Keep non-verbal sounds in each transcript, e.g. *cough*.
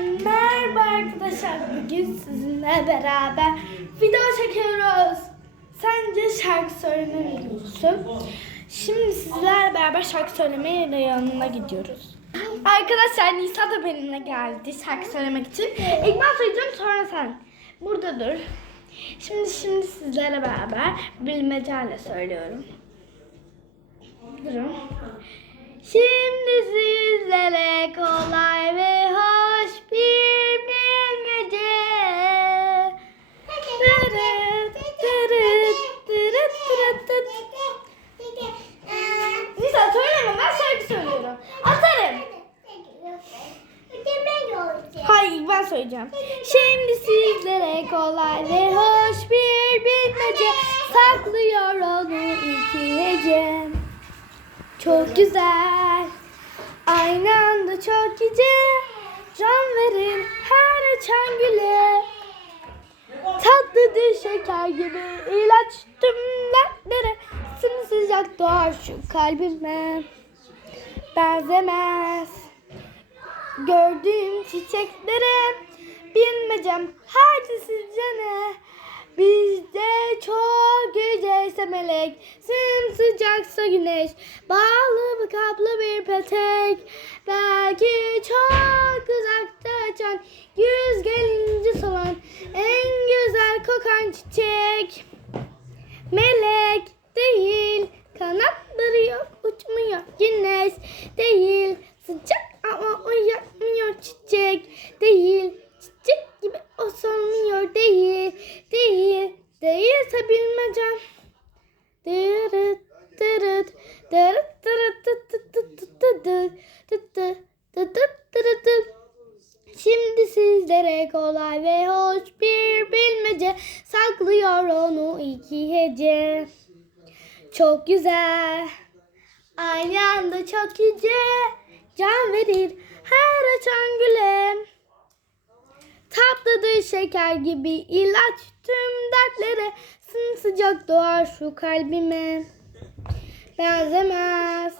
Merhaba arkadaşlar. Bugün sizinle beraber video çekiyoruz. Sence şarkı söyleme videosu. Şimdi sizlerle beraber şarkı söylemeye yanına gidiyoruz. Arkadaşlar Nisa da benimle geldi şarkı söylemek için. İlk ben söyleyeceğim sonra sen. Burada dur. Şimdi şimdi sizlerle beraber bilmeceyle söylüyorum. Durun. Şimdi sizlere kolay ve hoş bir bilmece. Söyleme ben şarkı söylüyorum. Atarım. Hayır ben söyleyeceğim. Şimdi sizlere kolay ve hoş bir bilmece saklıyor onu iki hece. Çok güzel. Aynı anda çok yüce. Can verir her açan güle. Tatlıdır şeker gibi ilaç tüm dertlere. Sımsıcak doğar şu kalbime. Benzemez. Gördüğüm çiçeklere bilmeyeceğim hadi sizce ne? Bizde çok yüceyse melek, sımsıcaksa güneş, bağlı kaplı bir petek, belki çok uzakta açan, yüz gelince solan, en güzel kokan çiçek. Melek değil, kanatları yok, uçmuyor, güneş değil, sıcak ama uyatmıyor çiçek değil, çiçek gibi o solmuyor değil, değil, değilse bilmecem. Dırıt, dırıt, dırıt, dırıt, tıt, tıt, tıt, tıt, tıt. Şimdi sizlere kolay ve hoş bir bilmece saklıyor onu iki hece. Çok güzel. Aynı anda çok yüce. Can verir her açan güle. Tatlıdır şeker gibi ilaç tüm dertlere. Sımsıcak doğar şu kalbime. Benzemez.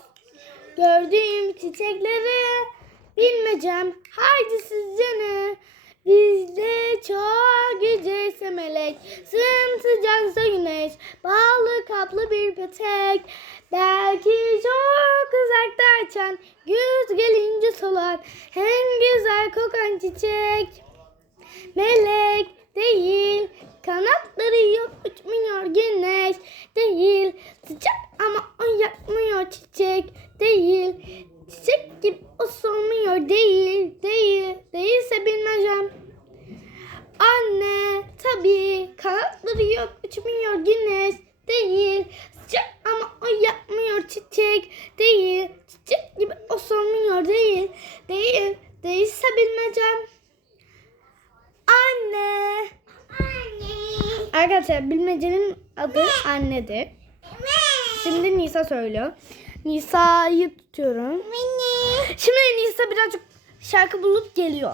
Gördüğüm çiçeklere bilmecem. Haydi sizce ne? Bizde çok yüceyse melek, sımsıcaksa güneş, bağlı kaplı bir petek. Belki çok uzakta açan, güz gelince solar, en güzel kokan çiçek. Melek değil, kanatları yok uçmuyor güneş değil. Sıcak ama o yakmıyor çiçek değil. Çiçek gibi o solmuyor değil, değil, değilse bilmeyeceğim. Anne tabii yok uçmuyor güneş değil. Sıcak ama o yapmıyor çiçek değil. Çiçek gibi o solmuyor değil, değil, değilse bilmeyeceğim. Anne. Arkadaşlar bilmecenin adı annedir. Şimdi Nisa söylüyor. Nisa'yı tutuyorum. Şimdi Nisa birazcık şarkı bulup geliyor.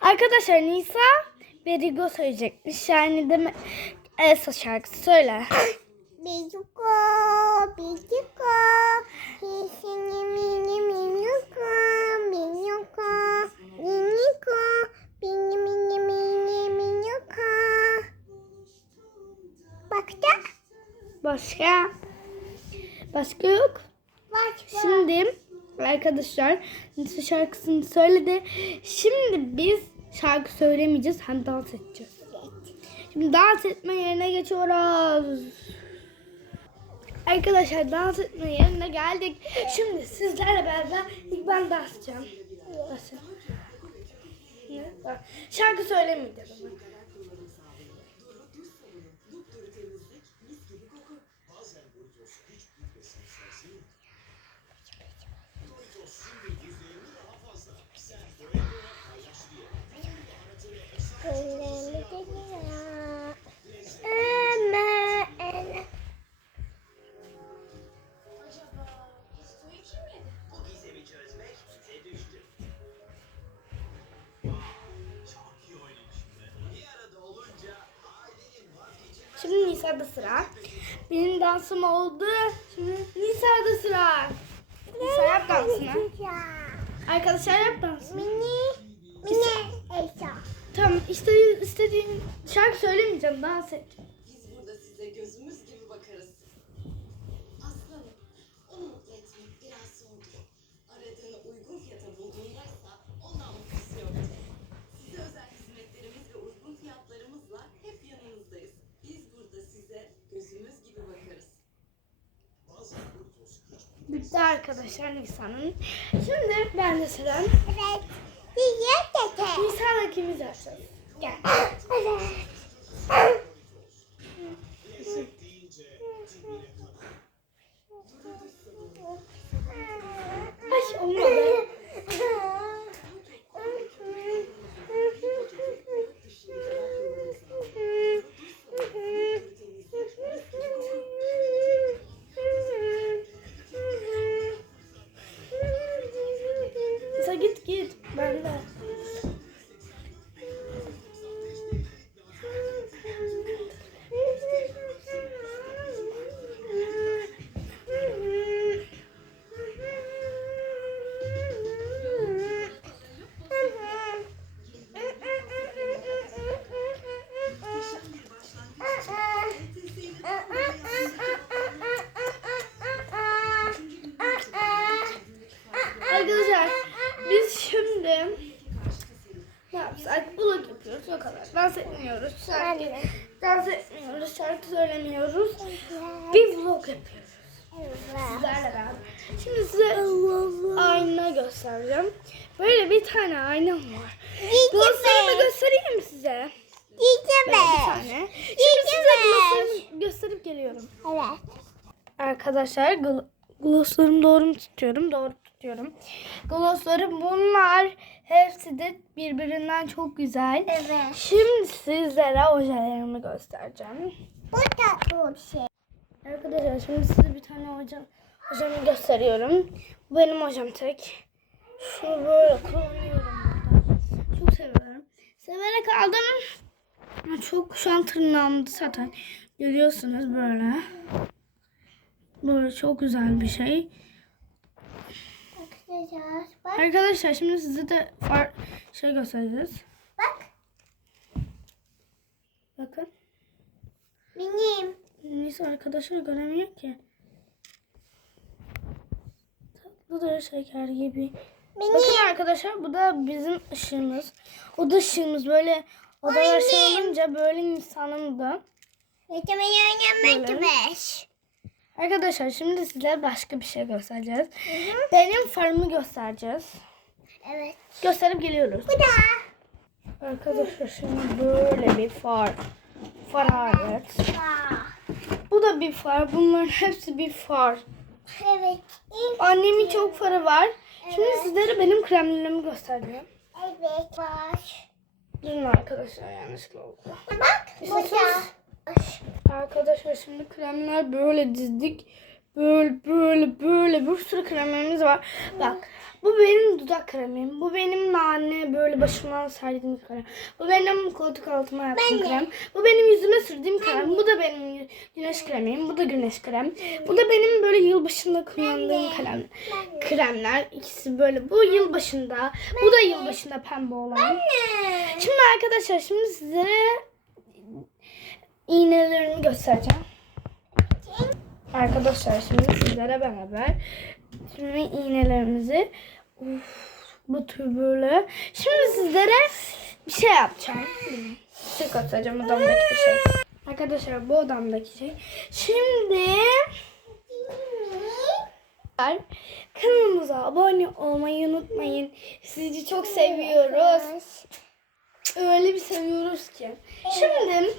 Arkadaşlar Nisa ve Rigo söyleyecekmiş. Yani deme Elsa şarkısı söyle. *coughs* Bijuko, bijuko, kişini mini minuko, minuko, miniko, mini mini mini minuko. Başka? Başka? Başka yok. Başka. Şimdi arkadaşlar şarkısını söyledi. Şimdi biz şarkı söylemeyeceğiz. Hem dans edeceğiz. Şimdi dans etme yerine geçiyoruz. Arkadaşlar dans etme yerine geldik. Şimdi sizlerle beraber ilk ben dans edeceğim. Şarkı söylemeyeceğiz Şimdi Nisa'da sıra. Benim dansım oldu. Şimdi Nisa'da sıra. dansını. Arkadaşlar yap dansını. Mini. Mini. Eşya. Tamam işte istediğin şarkı söylemeyeceğim dans et. Biz burada size gözümüz gibi bakarız. Aslanım, onu mutlu etmek biraz zordur. Aradığını uygun fiyata bulduğundaysa ondan mutlusu yoktur. Size özel hizmetlerimiz ve uygun fiyatlarımızla hep yanınızdayız. Biz burada size gözümüz gibi bakarız. Bitti arkadaşlar Nisan'ın. Şimdi ben de sıram. Evet. Nisan'la ikimiz yapacağız. Gel. Ay olmadı. Dans etmiyoruz. Şarkı, dans etmiyoruz. Şarkı söylemiyoruz. Bir vlog yapıyoruz. Sizlerle beraber. Şimdi size ayna göstereceğim. Böyle bir tane aynam var. Glosslarımı göstereyim mi size? Böyle bir tane. Şimdi size glosslarımı gösterip geliyorum. Evet. Arkadaşlar gl- glosslarımı doğru mu tutuyorum? Doğru tutuyorum. Glosslarım bunlar. Hepsi de birbirinden çok güzel. Evet. Şimdi sizlere ojelerimi göstereceğim. Bu da bu şey. Arkadaşlar şimdi size bir tane hocam hocamı gösteriyorum. Bu benim hocam tek. Şunu böyle kullanıyorum burada. Çok seviyorum. Severek aldım. Çok şu an tırnağımda zaten. Görüyorsunuz böyle. Böyle çok güzel bir şey. Arkadaşlar bak. Arkadaşlar şimdi size de far şey göstereceğiz. Bak. Bakın. Benim. Neyse arkadaşlar göremiyor ki. Tatlıdır şeker gibi. Benim. Bakın arkadaşlar bu da bizim ışığımız. O da ışığımız böyle odalar şey olunca böyle insanın da. Vitamin oynamak Böyle. gibi. Arkadaşlar şimdi size başka bir şey göstereceğiz. Benim farımı göstereceğiz. Evet. Gösterip geliyoruz. Bu da. Arkadaşlar şimdi böyle bir far. Far alet. Bu da bir far. Bunların hepsi bir far. Evet. Annemin çok farı var. Şimdi sizlere benim kremlerimi göstereceğim. Evet. Var. Durun arkadaşlar yanlışlıkla oldu. Bak. Bu da. Arkadaşlar şimdi kremler böyle dizdik. Böyle böyle böyle bir sürü kremlerimiz var. Bak bu benim dudak kremim. Bu benim nane böyle başımdan serdiğim krem. Bu benim koltuk altıma yaptığım Ben krem. Bu benim yüzüme sürdüğüm krem. Bu da benim gü- güneş kremim. Bu da güneş krem. Bu da benim böyle yılbaşında kullandığım krem. Kremler ikisi böyle. Bu yılbaşında. Bu da yılbaşında pembe olan. Şimdi arkadaşlar şimdi sizlere iğnelerimi göstereceğim. Arkadaşlar şimdi sizlere beraber şimdi iğnelerimizi Uf, bu tür böyle. Şimdi sizlere bir şey yapacağım. Şey göstereceğim odamdaki bir şey. Arkadaşlar bu odamdaki şey. Şimdi kanalımıza abone olmayı unutmayın. Sizi çok seviyoruz. Öyle bir seviyoruz ki. Şimdi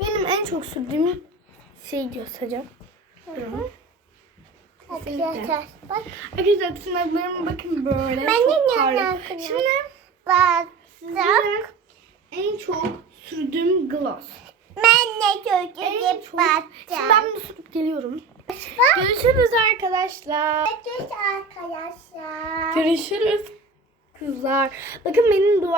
benim en çok sürdüğüm şeyi göstereceğim. Durun. Arkadaşlar. Bak. Arkadaşlar tırnaklarıma bakın böyle. Ben çok de parlak. yanaklarım. Şimdi Bak. size en çok sürdüğüm gloss. Ben de çocuk çok. Şimdi ben bunu sürüp geliyorum. Görüşürüz arkadaşlar. Görüşürüz arkadaşlar. Görüşürüz kızlar. Bakın benim duvar